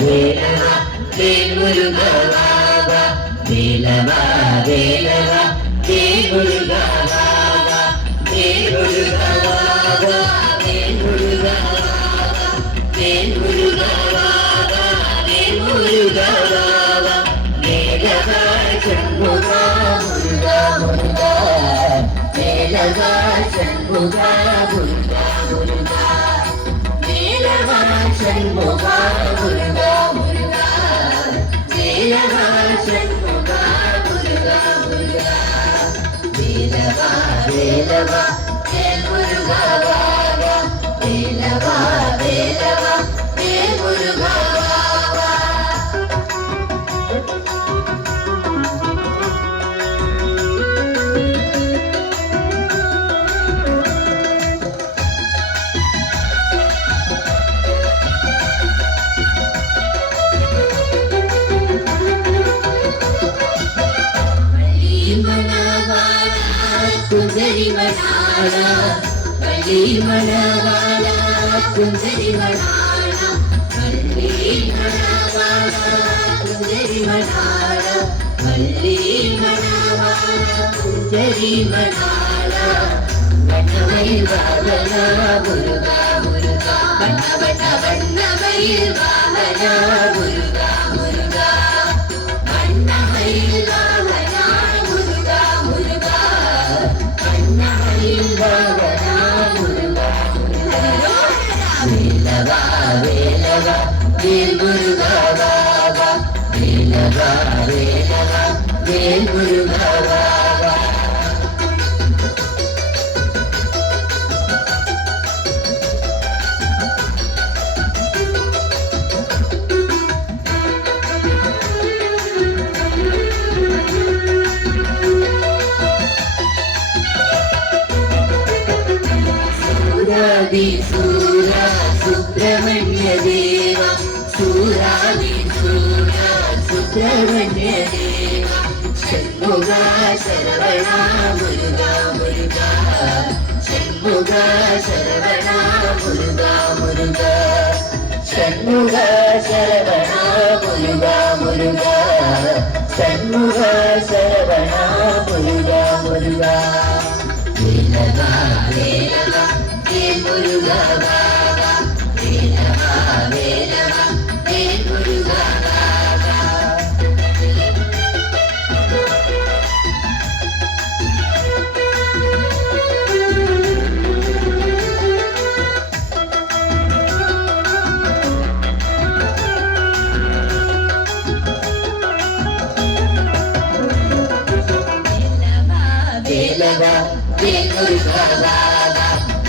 வேலவா வேல் முருகா வேலவா வேலவா வேல் முருகா வேல் முருகா வேல் முருகா வேல் முருகா வேல் முருகா வேலவா சண்முகா முருகா முருகா வேலவா சண்முகா முருகா முருகா வேலவா சண்முகா முருகா முருகா வேலவா சண்முகா முருகா முருகா வேலவா வேலவா வேல் முருகா வேலவா வேலவா வேல் முருகா குந்தரி மணாளா வள்ளி மணவாளா குந்தரி மணாளா வள்ளி மணவாளா குந்தரி மணாளா வள்ளி மணவாளா குந்தரி மணாளா வண்ணமயில் வாகனா முருகா முருகா வண்ண வண்ண வண்ணமயில் வாகனா முருகா முருகா வண்ணமயில் வாகனா முருகா முருகா வேலவா வேலவா வேல் முருகா வேலவா வேலவா வேல் முருகா சூரா சுப்பிரமணிய தேவா சூராதி சூரா சுப்பிரமணிய தேவா சண்முகா சரவணா முருகா முருகா சண்முகா சரவணா முருகா முருகா சண்முகா சரவணா முருகா முருகா சண்முகா சரவணா முருகா முருகா வேலவா வேலவா வேல் முருகா வேலவா வேலவா வேல் முருகா வேலவா வேல் முருகா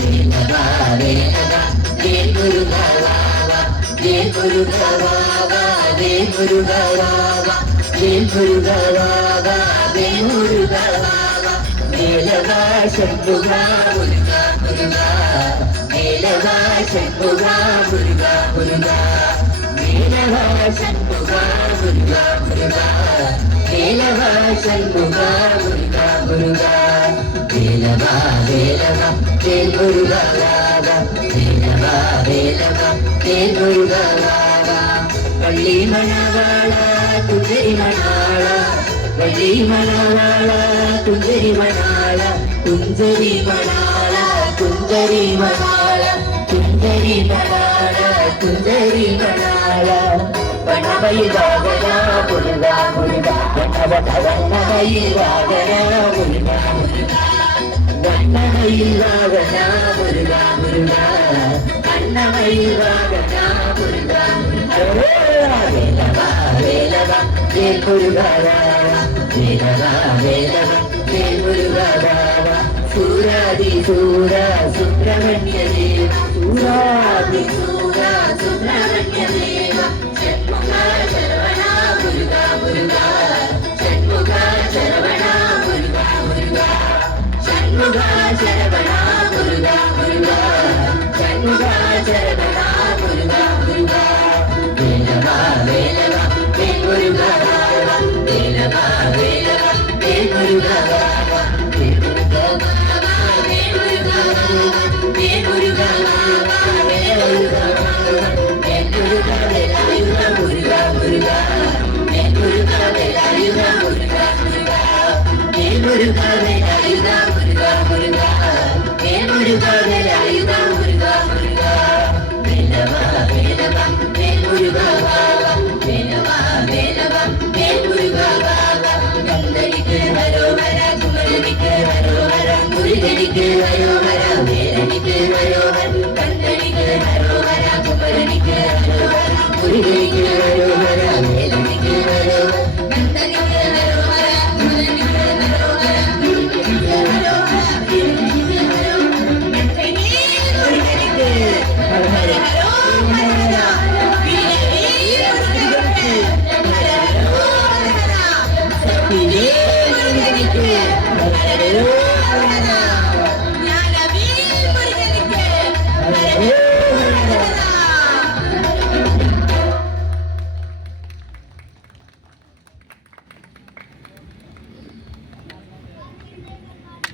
வேலவா வேலவா வேல் முருகா வேல் முருகா வேல் முருகா வேல் முருகா வேல் முருகா வேலவா சண்முகா முருகா முருகா வேலவா சண்முகா முருகா முருகா வேலவா சண்முகா முருகா முருகா வேலவா சண்முகா முருகா முருகா வேலவா வேலவா வேல் முருகா வேலவா வேலவா வேல் முருகா வள்ளி மணவாளா குந்தரி மணாளா வள்ளி மணவாளா குந்தரி மணாளா குந்தரி மணாளா குந்தரி மணாளா குந்தரி மணாளா குந்தரி மணாளா வண்ணமயில் வாகனா முருகா முருகா வண்ணமயில் வாகனா முருகா முருகா வண்ணமயில் வாகனா முருகா முருகா வண்ணமயில் வாகனா முருகா முருகா வேலவா வேலவா வேல் முருகா வேலவா வேலவா வேல் முருகா சூராதி சூரா சுப்பிரமணிய தேவா சூராதி சூரா சுப்பிரமணிய தேவா சண்முகா சரவணா முருகா முருகா சண்முகா சரவணா முருகா முருகா சண்முகா சரவணா முருகா முருகா சண்முகா சரவணா முருகா முருகா வேலவா வேலவா வேல் முருகா வேலவா வேலவா வேல் முருகா வேல் முருகா வேல் முருகா வேல் முருகா வேல் முருகா வேல் முருகா முருகா வேலாயுதா முருகா முருகா வேல் முருகா வேலாயுதா முருகா முருகா வேலவா வேலவா வேல் முருகா வாவா வேலவா வேலவா வேல் முருகா வாவா கந்தனிக்கு ஹரோஹரா குமரனிக்கு ஹரோஹரா முருகனிக்கு ஹரோஹரா வேலனிக்கு ஹரோஹரா கந்தனிக்கு ஹரோஹரா குமரனிக்கு ஹரோஹரா முருகனிக்கு